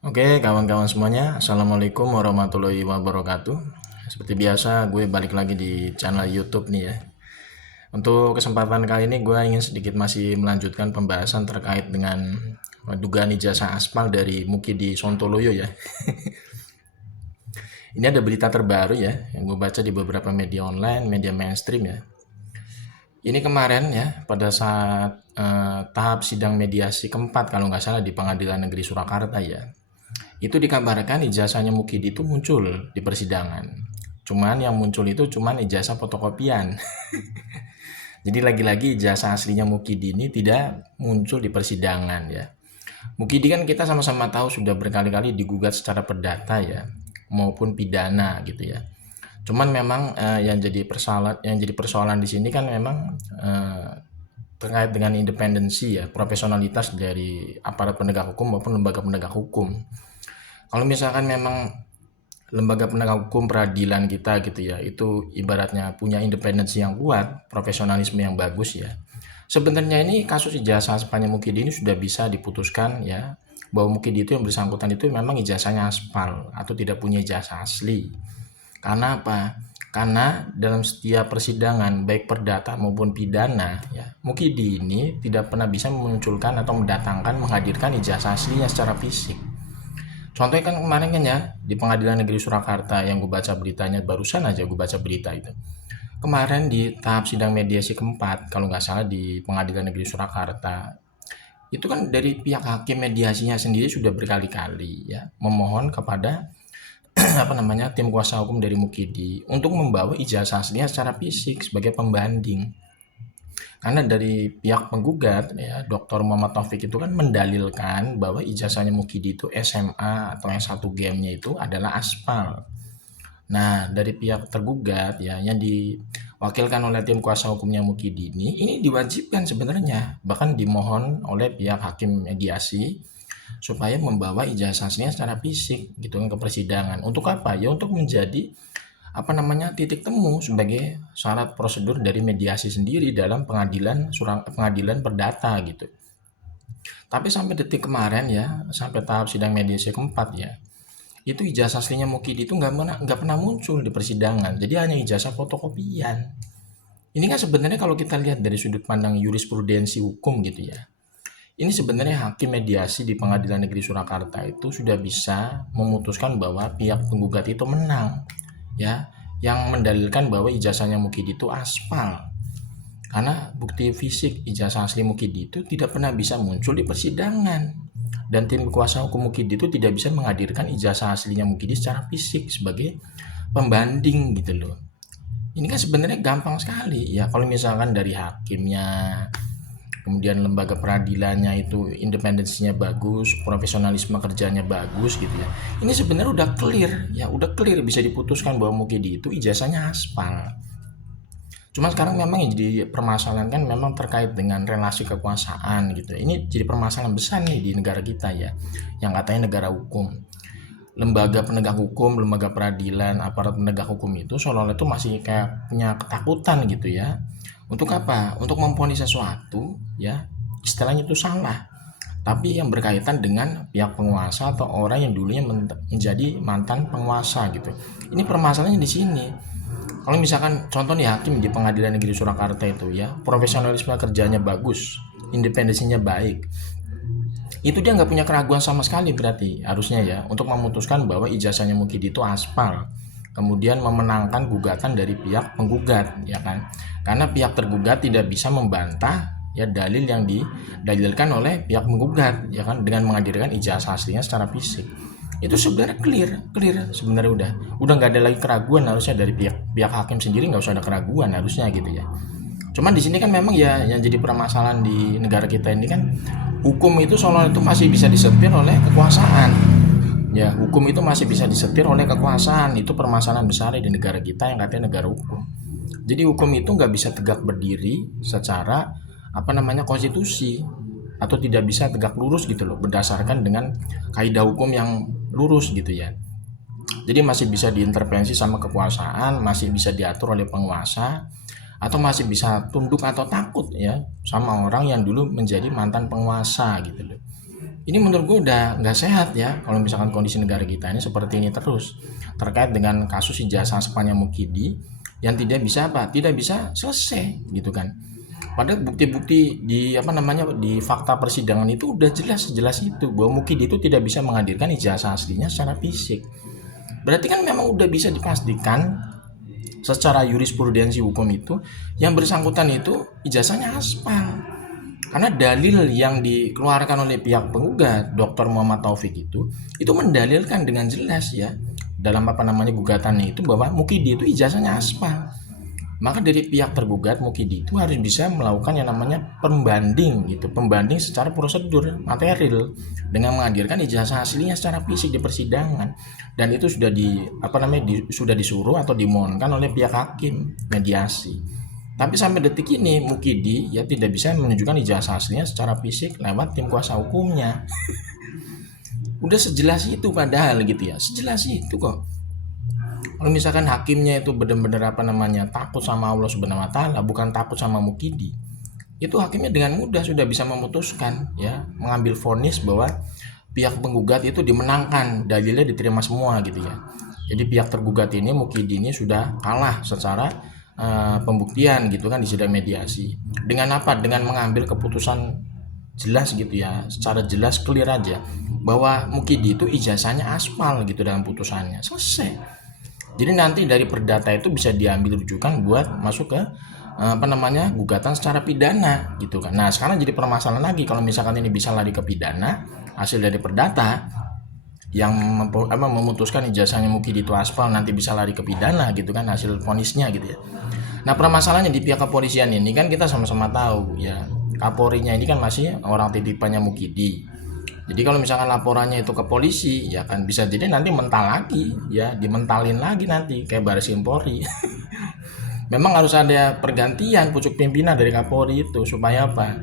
Oke, kawan-kawan semuanya, Assalamualaikum warahmatullahi wabarakatuh. Seperti biasa, gue balik lagi di channel YouTube nih ya. Untuk kesempatan kali ini, gue ingin sedikit masih melanjutkan pembahasan terkait dengan dugaan ijazah aspal dari Mukidi Sontoloyo ya. Ini ada berita terbaru ya, yang gue baca di beberapa media online, media mainstream ya. Ini kemarin ya, pada saat tahap sidang mediasi keempat kalau nggak salah di Pengadilan Negeri Surakarta ya. Itu dikabarkan ijazahnya Mukidi itu muncul di persidangan. Cuman yang muncul itu cuman ijazah fotokopian. Jadi lagi-lagi ijazah aslinya Mukidi ini tidak muncul di persidangan ya. Mukidi kan kita sama-sama tahu sudah berkali-kali digugat secara perdata ya, maupun pidana gitu ya. Cuman memang yang jadi persoalan di sini kan memang terkait dengan independensi ya, profesionalitas dari aparat penegak hukum maupun lembaga penegak hukum. Kalau misalkan memang lembaga penegak hukum peradilan kita gitu ya, itu ibaratnya punya independensi yang kuat, profesionalisme yang bagus ya. Sebenarnya ini kasus ijazah aspalnya Mukidi ini sudah bisa diputuskan ya, bahwa Mukidi itu yang bersangkutan itu memang ijazahnya aspal atau tidak punya ijazah asli. Karena apa? Karena dalam setiap persidangan baik perdata maupun pidana ya, Mukidi ini tidak pernah bisa memunculkan atau mendatangkan menghadirkan ijazah aslinya secara fisik. Contohnya kan kemarin kan ya di Pengadilan Negeri Surakarta yang gue baca beritanya barusan aja gue baca berita itu. Kemarin di tahap sidang mediasi keempat kalau nggak salah di Pengadilan Negeri Surakarta itu kan dari pihak hakim mediasinya sendiri sudah berkali-kali ya memohon kepada apa namanya tim kuasa hukum dari Mukidi untuk membawa ijazah aslinya secara fisik sebagai pembanding. Karena dari pihak penggugat ya Dr. Muhammad Taufik itu kan mendalilkan bahwa ijazahnya Mukidi itu SMA atau S1 game-nya itu adalah aspal. Nah, dari pihak tergugat ya yang diwakilkan oleh tim kuasa hukumnya Mukidi ini diwajibkan sebenarnya bahkan dimohon oleh pihak hakim mediasi supaya membawa ijazah aslinya secara fisik gitu kan ke persidangan. Untuk apa? Ya untuk menjadi apa namanya titik temu sebagai syarat prosedur dari mediasi sendiri dalam pengadilan perdata gitu. Tapi sampai detik kemarin ya, sampai tahap sidang mediasi keempat ya, itu ijazah aslinya Mukidi itu nggak pernah muncul di persidangan. Jadi hanya ijazah fotokopian. Ini kan sebenarnya kalau kita lihat dari sudut pandang jurisprudensi hukum gitu ya. Ini sebenarnya hakim mediasi di Pengadilan Negeri Surakarta itu sudah bisa memutuskan bahwa pihak penggugat itu menang ya, yang mendalilkan bahwa ijazahnya Mukidi itu aspal. Karena bukti fisik ijazah asli Mukidi itu tidak pernah bisa muncul di persidangan. Dan tim kuasa hukum Mukidi itu tidak bisa menghadirkan ijazah aslinya Mukidi secara fisik sebagai pembanding gitu loh. Ini kan sebenarnya gampang sekali ya kalau misalkan dari hakimnya, kemudian lembaga peradilannya itu independensinya bagus, profesionalisme kerjanya bagus gitu ya. Ini sebenarnya udah clear ya, udah clear bisa diputuskan bahwa Mukidi itu ijazahnya aspal. Cuma sekarang memang yang jadi permasalahan kan memang terkait dengan relasi kekuasaan gitu. Ini jadi permasalahan besar nih di negara kita ya, yang katanya negara hukum. Lembaga penegak hukum, lembaga peradilan, aparat penegak hukum itu seolah-olah itu masih kayak punya ketakutan gitu ya. Untuk apa? Untuk memvonis sesuatu ya, istilahnya itu salah. Tapi yang berkaitan dengan pihak penguasa atau orang yang dulunya menjadi mantan penguasa gitu. Ini permasalahannya di sini. Kalau misalkan contoh nih hakim di Pengadilan Negeri Surakarta itu ya, profesionalisme kerjanya bagus, independensinya baik, itu dia nggak punya keraguan sama sekali berarti harusnya ya untuk memutuskan bahwa ijazahnya Mukidi itu aspal, kemudian memenangkan gugatan dari pihak penggugat ya kan, karena pihak tergugat tidak bisa membantah ya dalil yang didalilkan oleh pihak penggugat ya kan dengan menghadirkan ijazah aslinya secara fisik. Itu sebenarnya clear sebenarnya udah nggak ada lagi keraguan harusnya dari pihak hakim sendiri, nggak usah ada keraguan harusnya gitu ya. Cuman di sini kan memang ya yang jadi permasalahan di negara kita ini kan hukum itu seolah itu masih bisa disetir oleh kekuasaan. Ya, hukum itu masih bisa disetir oleh kekuasaan. Itu permasalahan besar di negara kita yang katanya negara hukum. Jadi hukum itu nggak bisa tegak berdiri secara apa namanya konstitusi atau tidak bisa tegak lurus gitu loh berdasarkan dengan kaidah hukum yang lurus gitu ya. Jadi masih bisa diintervensi sama kekuasaan, masih bisa diatur oleh penguasa, atau masih bisa tunduk atau takut ya sama orang yang dulu menjadi mantan penguasa gitu loh. Ini menurut gue udah nggak sehat ya kalau misalkan kondisi negara kita ini seperti ini terus terkait dengan kasus ijazah Spanya Mukidi yang tidak bisa apa? Tidak bisa selesai gitu kan. Padahal bukti-bukti di apa namanya di fakta persidangan itu udah jelas itu bahwa Mukidi itu tidak bisa menghadirkan ijazah aslinya secara fisik. Berarti kan memang udah bisa dipastikan secara jurisprudensi hukum itu yang bersangkutan itu ijazahnya aspal. Karena dalil yang dikeluarkan oleh pihak penggugat, Dr. Muhammad Taufik itu mendalilkan dengan jelas ya dalam apa namanya gugatannya itu bahwa Mukidi itu ijazahnya aspal. Maka dari pihak tergugat Mukidi itu harus bisa melakukan yang namanya pembanding gitu, pembanding secara prosedur material dengan menghadirkan ijazah aslinya secara fisik di persidangan. Dan itu sudah sudah disuruh atau dimohonkan oleh pihak hakim mediasi. Tapi sampai detik ini Mukidi ya tidak bisa menunjukkan ijazah aslinya secara fisik lewat tim kuasa hukumnya. Udah sejelas itu padahal gitu ya, sejelas itu kok. Kalau misalkan hakimnya itu benar-benar apa namanya takut sama Allah Subhanahu wa taala, bukan takut sama Mukidi, itu hakimnya dengan mudah sudah bisa memutuskan ya, mengambil vonis bahwa pihak penggugat itu dimenangkan, dalilnya diterima semua gitu ya. Jadi pihak tergugat ini Mukidi ini sudah kalah secara pembuktian gitu kan di sidang mediasi. Dengan apa? Dengan mengambil keputusan jelas gitu ya, secara jelas clear aja bahwa Mukidi itu ijazahnya aspal gitu dalam putusannya. Selesai. Jadi nanti dari perdata itu bisa diambil rujukan buat masuk ke apa namanya gugatan secara pidana gitu kan. Nah sekarang jadi permasalahan lagi kalau misalkan ini bisa lari ke pidana hasil dari perdata yang memutuskan ijazahnya Mukidi itu aspal nanti bisa lari ke pidana gitu kan hasil vonisnya gitu ya. Nah permasalahannya di pihak kepolisian ini kan kita sama-sama tahu ya Kapolrinya ini kan masih orang titipannya Mukidi. Jadi kalau misalkan laporannya itu ke polisi, ya kan bisa jadi nanti mental lagi, ya dimentalin lagi nanti kayak Baris Krim Polri. Memang harus ada pergantian pucuk pimpinan dari Kapolri itu supaya apa?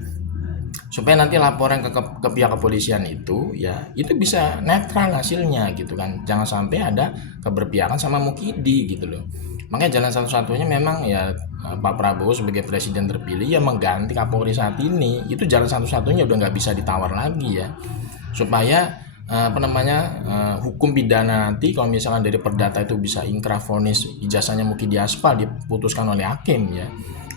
Supaya nanti laporan ke pihak kepolisian itu, ya itu bisa netral hasilnya gitu kan. Jangan sampai ada keberpihakan sama Mukidi gitu loh. Makanya jalan satu-satunya memang ya Pak Prabowo sebagai presiden terpilih ya mengganti Kapolri saat ini. Itu jalan satu-satunya udah nggak bisa ditawar lagi ya. Supaya hukum pidana nanti kalau misalkan dari perdata itu bisa ingkrah vonis ijazahnya Mukidi aspal diputuskan oleh hakim ya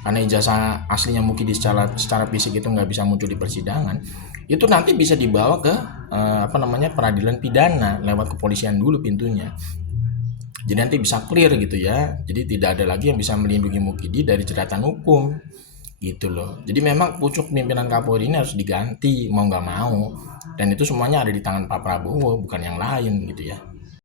karena ijazah aslinya Mukidi secara fisik itu nggak bisa muncul di persidangan itu nanti bisa dibawa ke peradilan pidana lewat kepolisian dulu pintunya. Jadi nanti bisa clear gitu ya. Jadi tidak ada lagi yang bisa melindungi Mukidi dari jeratan hukum gitu loh. Jadi memang pucuk pimpinan Kapolri ini harus diganti mau nggak mau dan itu semuanya ada di tangan Pak Prabowo bukan yang lain gitu ya.